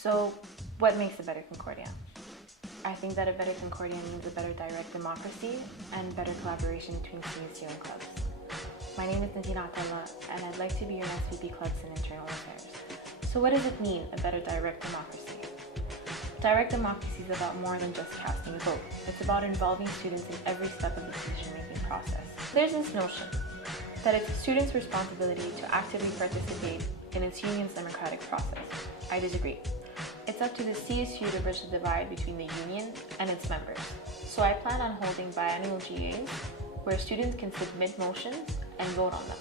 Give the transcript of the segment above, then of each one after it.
So, what makes a better Concordia? I think that a better Concordia means a better direct democracy and better collaboration between CSU and clubs. My name is Nadine Atallah, and I'd like to be your next VP Clubs and Internal Affairs. So what does it mean, a better direct democracy? Direct democracy is about more than just casting a vote. It's about involving students in every step of the decision-making process. There's this notion that it's a student's responsibility to actively participate in its union's democratic process. I disagree. It's up to the CSU to bridge the divide between the union and its members. So I plan on holding biannual GAs where students can submit motions and vote on them.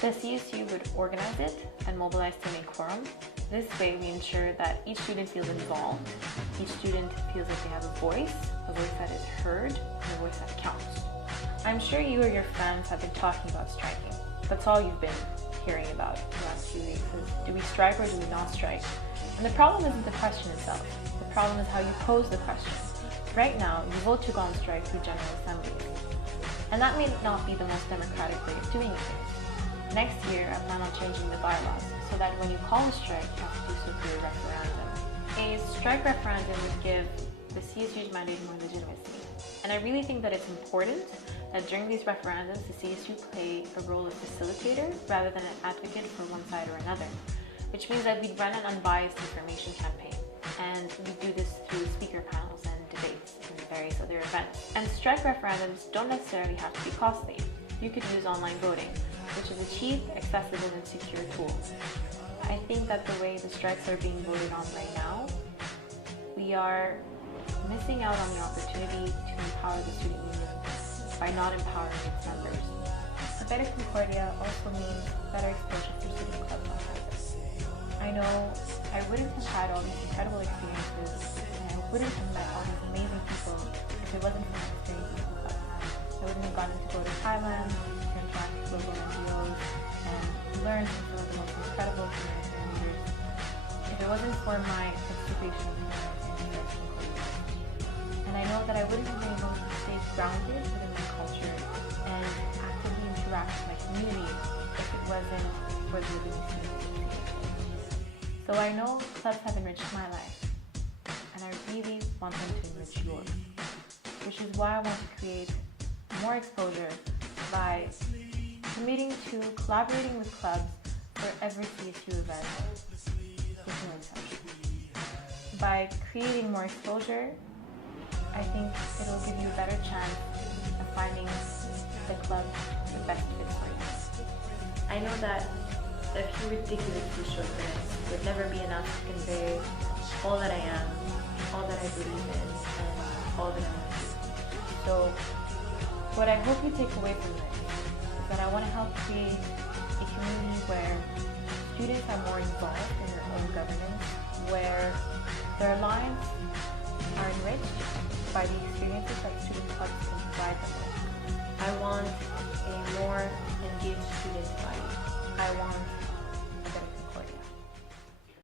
The CSU would organize it and mobilize to make quorum. This way we ensure that each student feels involved, each student feels like they have a voice that is heard, and a voice that counts. I'm sure you or your friends have been talking about striking. That's all you've been hearing about the last few weeks is, do we strike or do we not strike? And the problem isn't the question itself. The problem is how you pose the question. Right now, you vote to go on strike through General Assembly. And that may not be the most democratic way of doing things. Next year, I plan on changing the bylaws so that when you call a strike, you have to do so through a referendum. A strike referendum would give the CSU's mandate more legitimacy. And I really think that it's important that during these referendums, the CSU play a role of facilitator rather than an advocate for one side or another, which means that we'd run an unbiased information campaign. And we do this through speaker panels and debates and various other events. And strike referendums don't necessarily have to be costly. You could use online voting, which is a cheap, accessible, and secure tool. I think that the way the strikes are being voted on right now, we are missing out on the opportunity to empower the student union by not empowering its members. A better Concordia also means better exposure for student clubs on campus. I know I wouldn't have had all these incredible experiences, and I wouldn't have met all these amazing people if it wasn't for my experiences in clubs. I wouldn't have gotten to go to Thailand, to interact with local NGOs, and learn from some of the most incredible humanitarian leaders if it wasn't for my participation in humanitarian Concordia. And I know that I wouldn't have been able to stay grounded within my culture and actively interact with my community if it wasn't for the ability. So I know clubs have enriched my life, and I really want them to enrich yours, which is why I want to create more exposure by committing to collaborating with clubs for every CSU event, with no exception. By creating more exposure, I think it'll give you a better chance of finding the club the best fit for you. I know that a few ridiculously short minutes would never be enough to convey all that I am, all that I believe in, and all that I want to do. So, what I hope you take away from this is that I want to help create a community where students are more involved in their own governance, where their lives are enriched by the experiences that student clubs